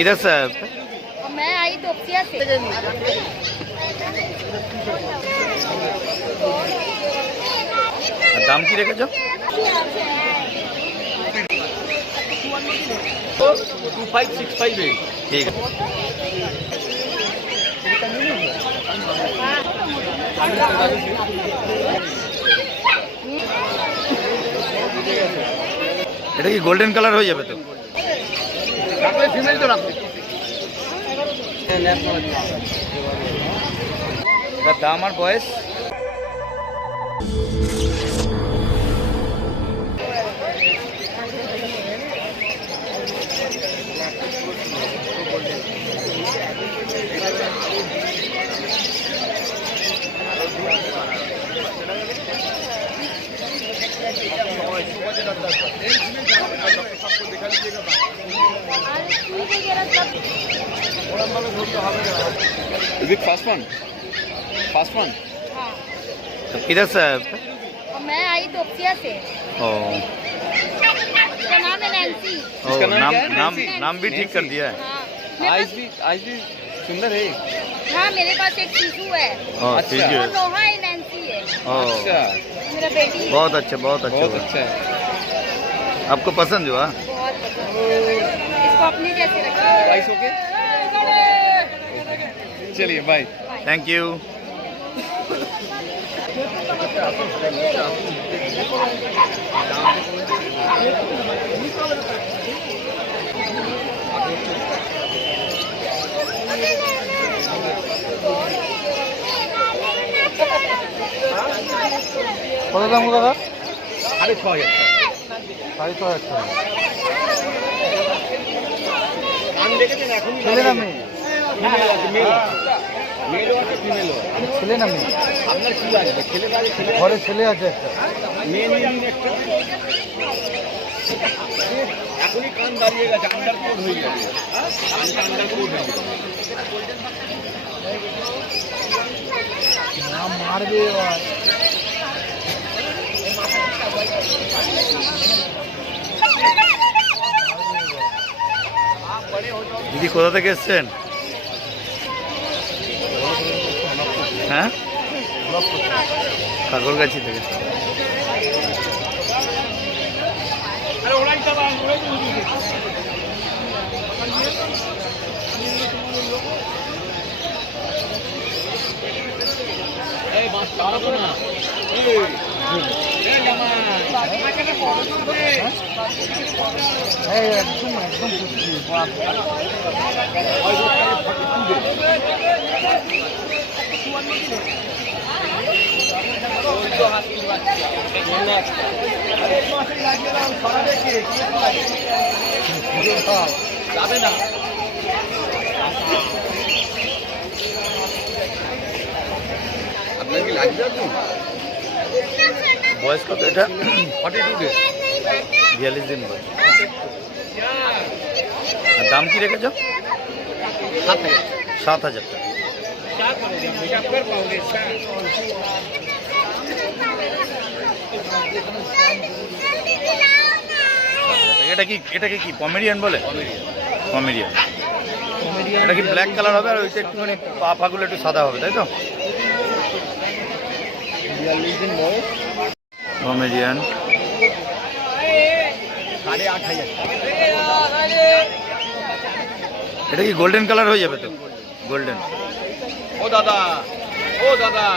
किधर से आए? मैं आई तोपसिया से। दाम की রেখেছো? 2565 ঠিক আছে। এটা কি গোল্ডেন কালার হয়ে যাবে তো? ফিমেল তো রাখবে। এটার দাম আর বয়স? Is it first one? First one? हाँ, तो किधर से आए? मैं आई तोपसिया से। ओ उसका नाम है नैन्सी। ओ, इसका नाम नाम क्या है? नाम नैन्सी? नाम भी ठीक कर दिया है। हाँ, मेरे आज भी सुंदर है। पास- हाँ, मेरे पास एक शिशु है। ओ अच्छा। ठीक वो है। नोहा है, नैन्सी है। ओ अच्छा, मेरा बेटी है। बहुत अच्छा बहुत अच्छा बहुत हुआ। अच्छा है। आपको पसंद हुआ? बहुत पसंद है। इसको अपने जैसे रखो। Price okay? चलिए बाय। Thank you. কত দাম দাদা? 6,500 6,500 টাকা। কান দেখেছেন এখন ছেলে না মেয়ে? মেলও আছে ফিমেলও আছে। ছেলে না মেয়ে? আপনার কি লাগবে? ছেলে বাড়ি ছেলে ঘরে ছেলে আছে একটা। মেয়ে নিন একটা। এখনই কান দাঁড়িয়ে গেছে, আন্ডার কোড হয়ে যাবে। কানটা আন্ডার কোড হয়ে যাবে। মারবে এবার। দিদি কোথা থেকে এসছেন? হ্যাঁ, ঠাকুরগাছি থেকে। এই বাস চালাবো না। এই জামাই একদম একদম যাবে না। আপনার কি লাগবে এখন? বয়স কত এটা? 42 ডে। 42 দিন বয়স। আর দাম কি রেখেছ? 7,000 টাকা। এটাকে কি পমেরিয়ান বলে? পমেরিয়ান। এটা কি ব্ল্যাক কালার হবে আর ওইটা একটুখানি পা পাগুলো একটু সাদা হবে, তাই তো? 42 দিন বয়স। পমেরিয়ান। 8,500 এটা কি গোল্ডেন কালার হয়ে যাবে তো? গোল্ডেন। ও দাদা, ও দাদা,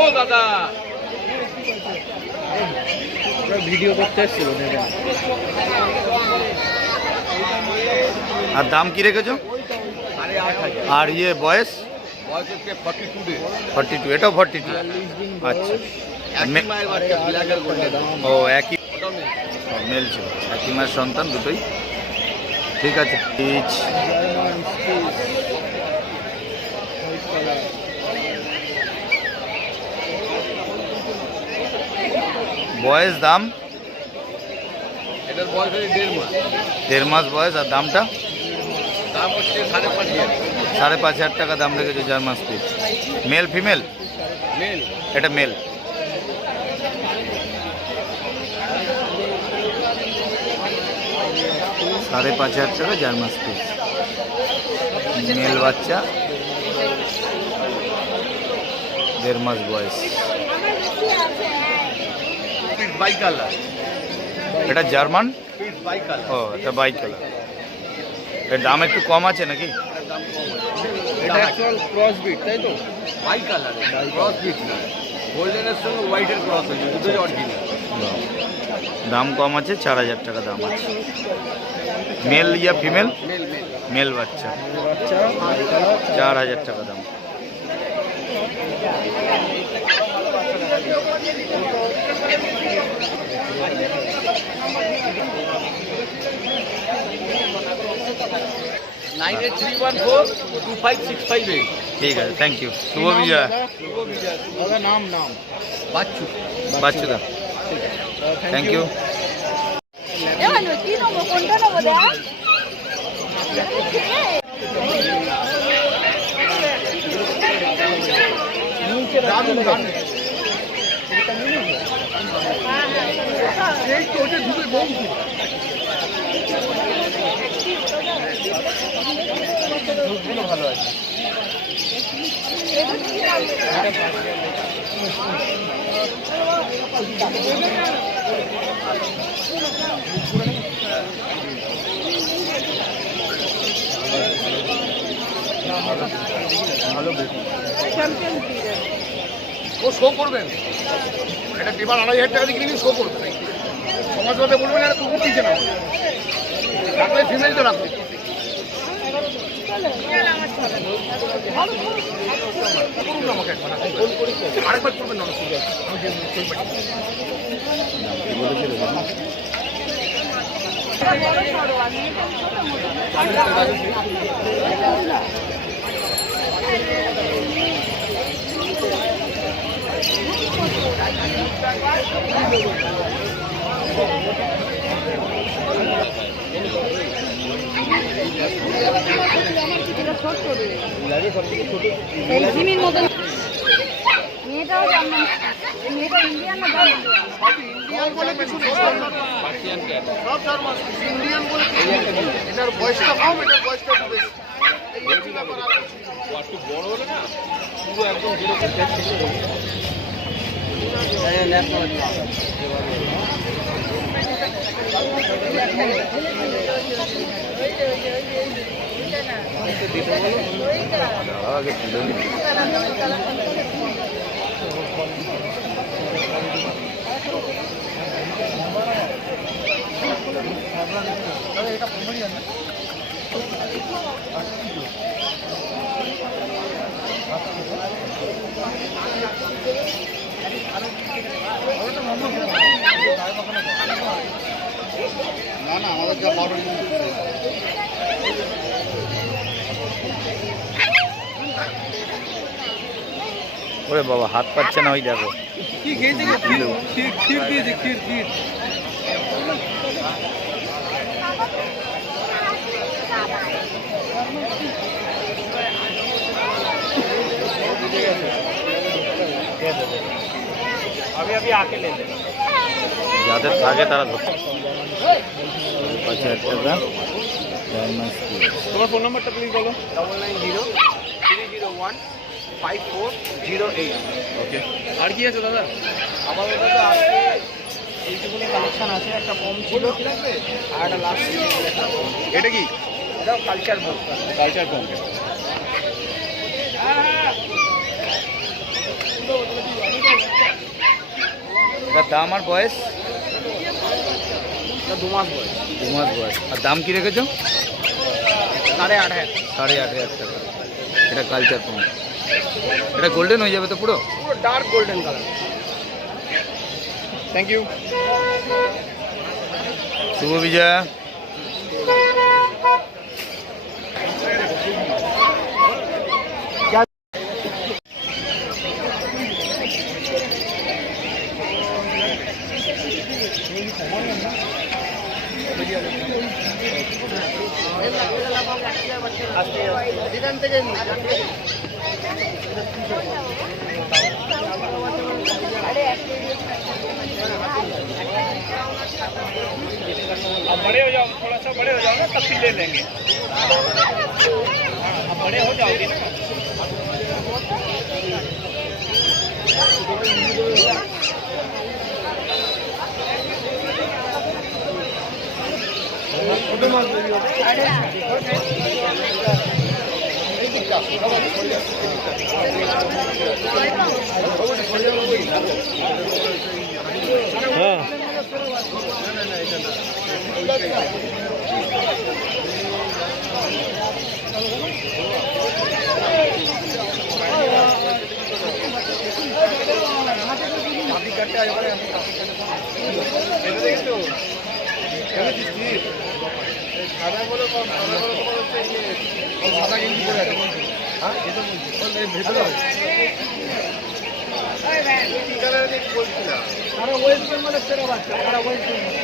ও দাদা। ভিডিও করতে এসেছিল। আর দাম কি রেখেছো? 8,500। আর ইয়ে বয়স? বয়স হচ্ছে 42 ডে। 42। এটাও 42। আচ্ছা। একই মায়ের বাচ্চা, বিলাগের গোল্ডেন। ও একই মেল ছিল, একই মায়ের সন্তান দুটোই। ঠিক আছে। পিচ বয়স, দাম? এটার বয়স হচ্ছে 1.5 মাস। 1.5 মাস বয়স। আর দামটা? দাম হচ্ছে 5,500। 5,500 টাকা দাম রেখেছো German spitz. Male female? Male. এটা মেল। সাড়ে 5,000 টাকা জার্মান স্পিচ। মেল বাচ্চা, 1.5 মাস বয়স। বাই কালার, এটা জার্মান। Bicolour. ও এটা বাই কালার। এর দাম একটু কম আছে নাকি? এটা অ্যাকচুয়াল ক্রস বিট, তাই তো? বাই কালার, ক্রস বিট না, গোল্ডেনের সঙ্গে হোয়াইটের ক্রস হয়েছে, দুটোই অরিজিনাল। দাম কম আছে, 4000 টাকা দাম আছে। মেল ইয়া ফিমেল? Male male. মেল বাচ্চা, বাচ্চা, বাই কালার, 4000 টাকা দাম। নাইন 93142565 ঠিক আছে, থ্যাংক ইউ। শুভ বিজয়। দাদা নাম বাচ্চু। বাচ্চুদা, thank you. এবার কি নেবো, কোনটা নেবো দেখ? ভালো আছে। ও শো করবেন, এটা টেবার 2500 টাকা দিয়ে কিনে শো করবেন। সমাজবাদে বলবেন এটা কুকুর দিচ্ছে না, রাখলে ফিমেল তো রাখবে। আরেকবার করবেন না, বেলজিমির মতন মেয়েটাও জানলাম, মেয়েটা ইন্ডিয়ান না জার্মান? ইন্ডিয়ান বলে কিছু নেই, সব জার্মান। ইন্ডিয়ান বলে কিছু নেই। এটার বয়সটা কম, এটার বয়সটা একটু বেশি। একটু বড় হলে না পুরো একদম আগে তুলে নিন। না না, আমাদের যা বড় ওরে বাবা, হাত পাচ্ছে না, ওই দেখো। কি খেয়েছে? ক্ষীর দিয়েছে, ক্ষীর। যাদের থাকে তারা ধরতে। 5000 টাকা জার্মান স্কুল। তোমার ফোন নাম্বারটা প্লিজ বলো। 9903015408। ওকে, আর কি আছে দাদা? আমাদের দাদা আজকে এইটুকুনি কালেকশন আছে, একটা কম ছিল আর একটা লাস্ট। এটা কি? এটাও কালচার কম। এটার দাম আর বয়স? 2 মাস বয়স। 2 মাস বয়স। আর দাম কি রেখেছো? 8,500। 8,500 টাকা। এটা কালচার কম। এটা গোল্ডেন হয়ে যাবে তো পুরো? পুরো dark golden colour. Thank you. শুভ বিজয়া। এখান থেকে अब बड़े हो जाओ, थोड़ा सा बड़े हो जाओ ना, तब फिर ले लेंगे। হ্যাঁ সাদা গেঞ্জি পরে আছে ভেতরে তারা ওয়েস্ট বেঙ্গলের সেরা বাচ্চা তারা ওয়েস্ট বেঙ্গল